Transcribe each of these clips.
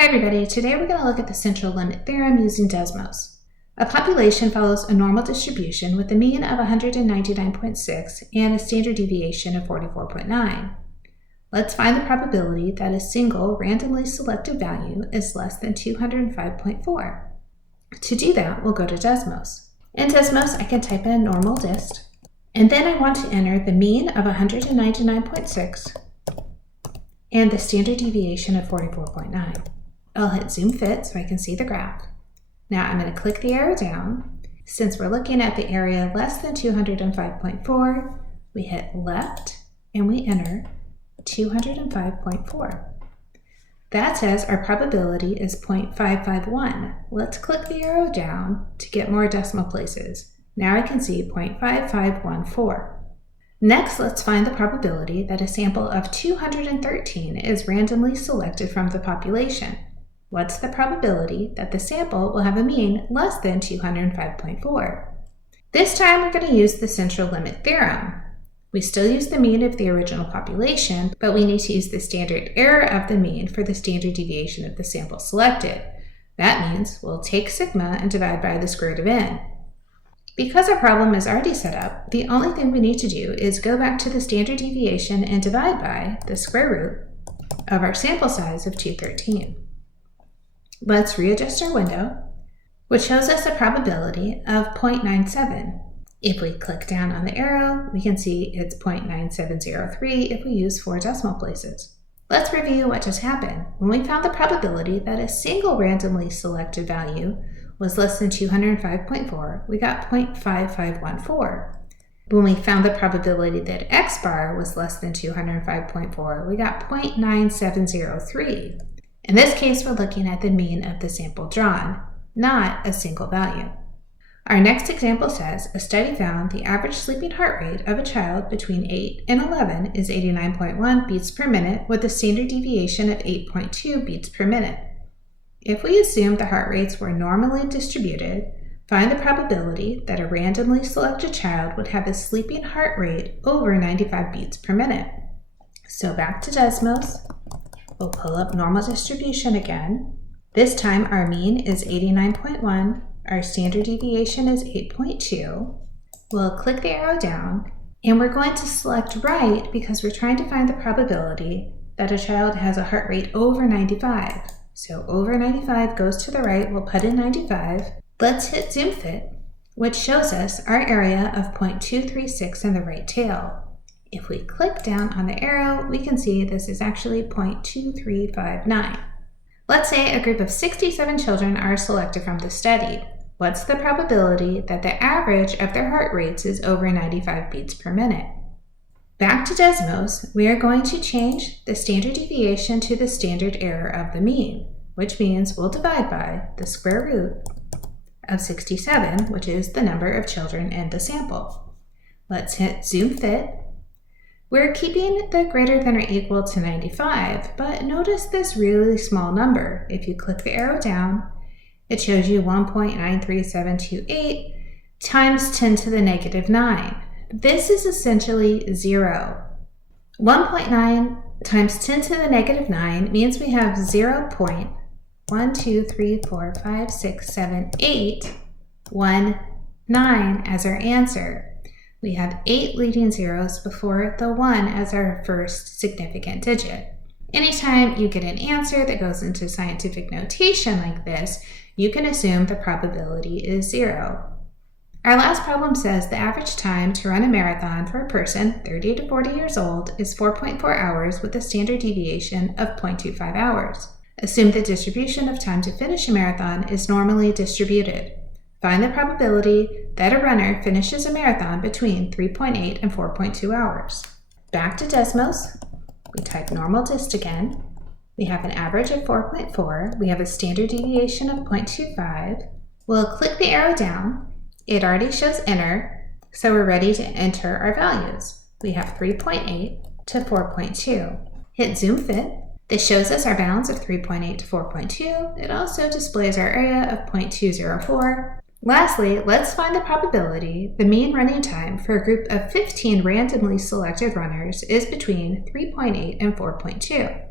Hi everybody, today we're going to look at the Central Limit Theorem using Desmos. A population follows a normal distribution with a mean of 199.6 and a standard deviation of 44.9. Let's find the probability that a single randomly selected value is less than 205.4. To do that, we'll go to Desmos. In Desmos, I can type in normal dist, and then I want to enter the mean of 199.6 and the standard deviation of 44.9. I'll hit zoom fit so I can see the graph. Now I'm going to click the arrow down. Since we're looking at the area less than 205.4, we hit left and we enter 205.4. That says our probability is 0.551. Let's click the arrow down to get more decimal places. Now I can see 0.5514. Next, let's find the probability that a sample of 213 is randomly selected from the population. What's the probability that the sample will have a mean less than 205.4? This time we're going to use the Central Limit Theorem. We still use the mean of the original population, but we need to use the standard error of the mean for the standard deviation of the sample selected. That means we'll take sigma and divide by the square root of n. Because our problem is already set up, the only thing we need to do is go back to the standard deviation and divide by the square root of our sample size of 213. Let's readjust our window, which shows us a probability of 0.97. If we click down on the arrow, we can see it's 0.9703 if we use 4 decimal places. Let's review what just happened. When we found the probability that a single randomly selected value was less than 205.4, we got 0.5514. When we found the probability that x bar was less than 205.4, we got 0.9703. In this case, we're looking at the mean of the sample drawn, not a single value. Our next example says, a study found the average sleeping heart rate of a child between 8 and 11 is 89.1 beats per minute with a standard deviation of 8.2 beats per minute. If we assume the heart rates were normally distributed, find the probability that a randomly selected child would have a sleeping heart rate over 95 beats per minute. So back to Desmos. We'll pull up normal distribution again. This time our mean is 89.1, our standard deviation is 8.2. We'll click the arrow down and we're going to select right because we're trying to find the probability that a child has a heart rate over 95. So over 95 goes to the right, we'll put in 95. Let's hit zoom fit, which shows us our area of 0.236 in the right tail. If we click down on the arrow, we can see this is actually 0.2359. Let's say a group of 67 children are selected from the study. What's the probability that the average of their heart rates is over 95 beats per minute? Back to Desmos, we are going to change the standard deviation to the standard error of the mean, which means we'll divide by the square root of 67, which is the number of children in the sample. Let's hit zoom fit. We're keeping the greater than or equal to 95, but notice this really small number. If you click the arrow down, it shows you 1.93728 times 10 to the negative 9. This is essentially 0. 1.9 times 10 to the negative 9 means we have 0.123456781 as our answer. We have 8 leading zeros before the 1 as our first significant digit. Anytime you get an answer that goes into scientific notation like this, you can assume the probability is 0. Our last problem says the average time to run a marathon for a person 30 to 40 years old is 4.4 hours with a standard deviation of 0.25 hours. Assume the distribution of time to finish a marathon is normally distributed. Find the probability that a runner finishes a marathon between 3.8 and 4.2 hours. Back to Desmos, we type normal dist again. We have an average of 4.4. We have a standard deviation of 0.25. We'll click the arrow down. It already shows enter, so we're ready to enter our values. We have 3.8 to 4.2. Hit zoom fit. This shows us our bounds of 3.8 to 4.2. It also displays our area of 0.204. Lastly, let's find the probability the mean running time for a group of 15 randomly selected runners is between 3.8 and 4.2.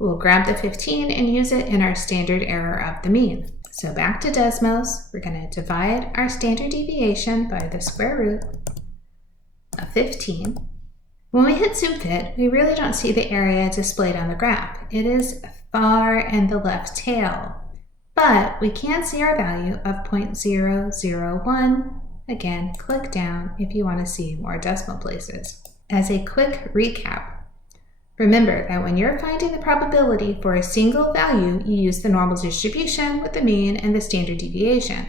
We'll grab the 15 and use it in our standard error of the mean. So back to Desmos, we're going to divide our standard deviation by the square root of 15. When we hit zoom fit, we really don't see the area displayed on the graph. It is far in the left tail, but we can see our value of 0.001. Again, click down if you want to see more decimal places. As a quick recap, remember that when you're finding the probability for a single value, you use the normal distribution with the mean and the standard deviation.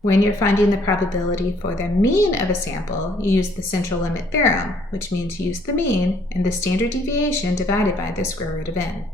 When you're finding the probability for the mean of a sample, you use the Central Limit Theorem, which means you use the mean and the standard deviation divided by the square root of n.